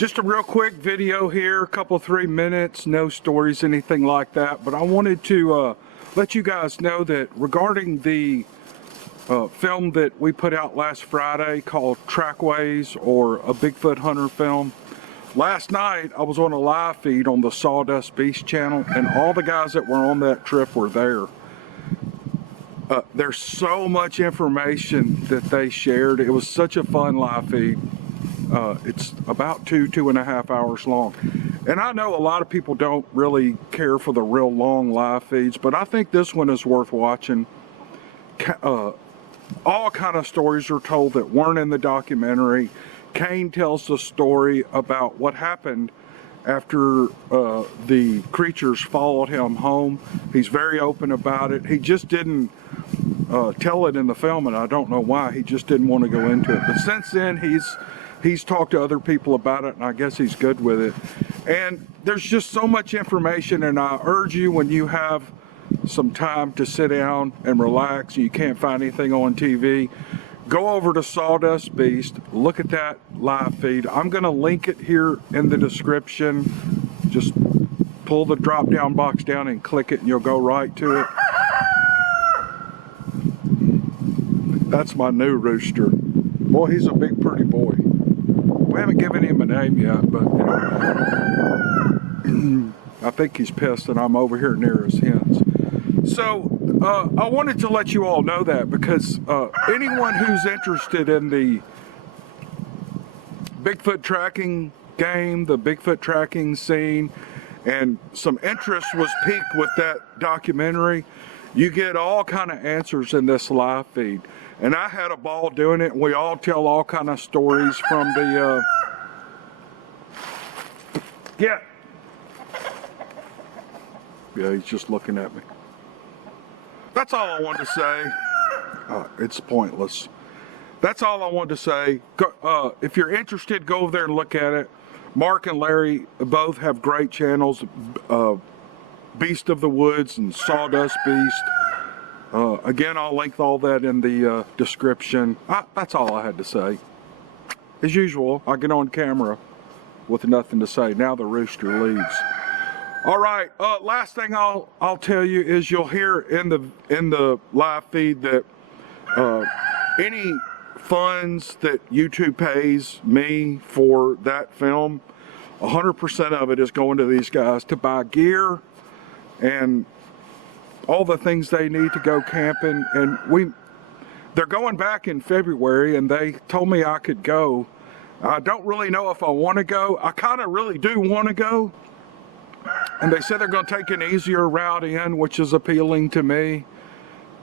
Just a real quick video here, a couple 3 minutes, no stories, anything like that. But I wanted to let you guys know that regarding the film that we put out last Friday called Trackways, or a Bigfoot Hunter film. Last night I was on a live feed on the Sawdust Beast channel, and all the guys that were on that trip were there. There's so much information that they shared. It was such a fun live feed. It's about 2.5 hours long. And I know a lot of people don't really care for the real long live feeds, but I think this one is worth watching. All kind of stories are told that weren't in the documentary. Kane tells the story about what happened after the creatures followed him home. He's very open about it. He just didn't tell it in the film, and I don't know why. He just didn't want to go into it. But since then, he's talked to other people about it, and I guess he's good with it. And there's just so much information, and I urge you, when you have some time to sit down and relax, you can't find anything on TV, go over to Sawdust Beast, look at that live feed. I'm going to link it here in the description. Just pull the drop down box down and click it, and you'll go right to it. That's my new rooster. Boy, he's a big pretty boy. We haven't given him a name yet, but I think he's pissed that I'm over here near his hens. So I wanted to let you all know that, because anyone who's interested in the Bigfoot tracking game, the Bigfoot tracking scene, and some interest was piqued with that documentary, you get all kind of answers in this live feed. And I had a ball doing it, and we all tell all kind of stories from the yeah, he's just looking at me. That's all I wanted to say. It's pointless. That's all I wanted to say. Go, if you're interested, go over there and look at it. Mark and Larry both have great channels, Beast of the Woods and Sawdust Beast. Again, I'll link all that in the description. That's all I had to say. As usual, I get on camera with nothing to say. Now the rooster leaves. All right. Last thing I'll tell you is, you'll hear in the live feed that any funds that YouTube pays me for that film, 100% of it is going to these guys to buy gear and all the things they need to go camping. And they're going back in February, and they told me I could go. I don't really know if I want to go. I kind of really do want to go. And they said they're going to take an easier route in, which is appealing to me.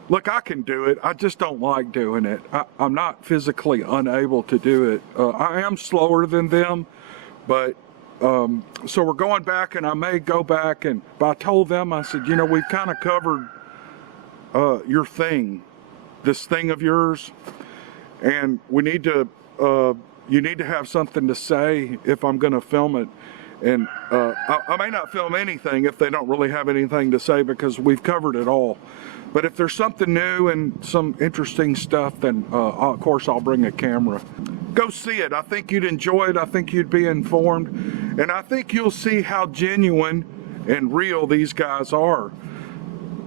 Look, I can do it. I just don't like doing it. I'm not physically unable to do it. I am slower than them, but so we're going back, and I may go back. But I told them, I said, you know, we've kind of covered your thing, this thing of yours, and we need to, you need to have something to say if I'm going to film it. And I may not film anything if they don't really have anything to say, because we've covered it all. But if there's something new and some interesting stuff, then of course I'll bring a camera. Go see it. I think you'd enjoy it. I think you'd be informed. And I think you'll see how genuine and real these guys are.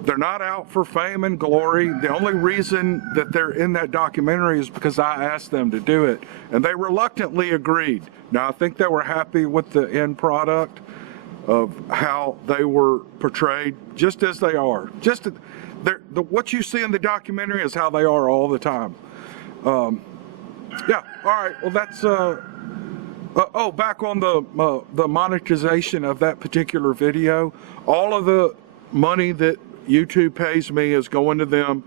They're not out for fame and glory. The only reason that they're in that documentary is because I asked them to do it, and they reluctantly agreed. Now, I think they were happy with the end product of how they were portrayed, just as they are. What you see in the documentary is how they are all the time. Yeah, all right, well, that's back on the monetization of that particular video. All of the money that YouTube pays me is going to them,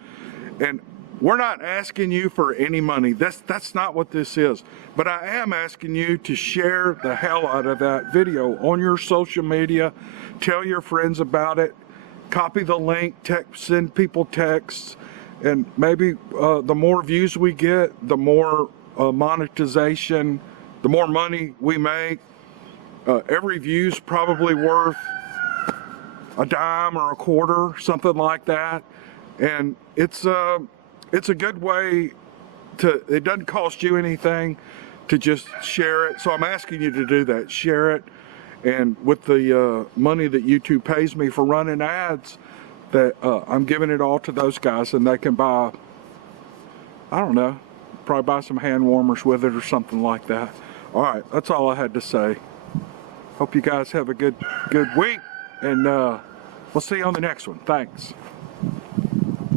and we're not asking you for any money. That's not what this is. But I am asking you to share the hell out of that video on your social media. Tell your friends about it. Copy the link, send people texts, and maybe the more views we get, the more monetization, the more money we make. Every view's probably worth a dime or a quarter, something like that. And it's a good way to, it doesn't cost you anything to just share it. So I'm asking you to do that. Share it. And with the money that YouTube pays me for running ads, that I'm giving it all to those guys, and they can buy, I don't know, probably buy some hand warmers with it or something like that. All right, that's all I had to say. Hope you guys have a good week, and we'll see you on the next one. Thanks.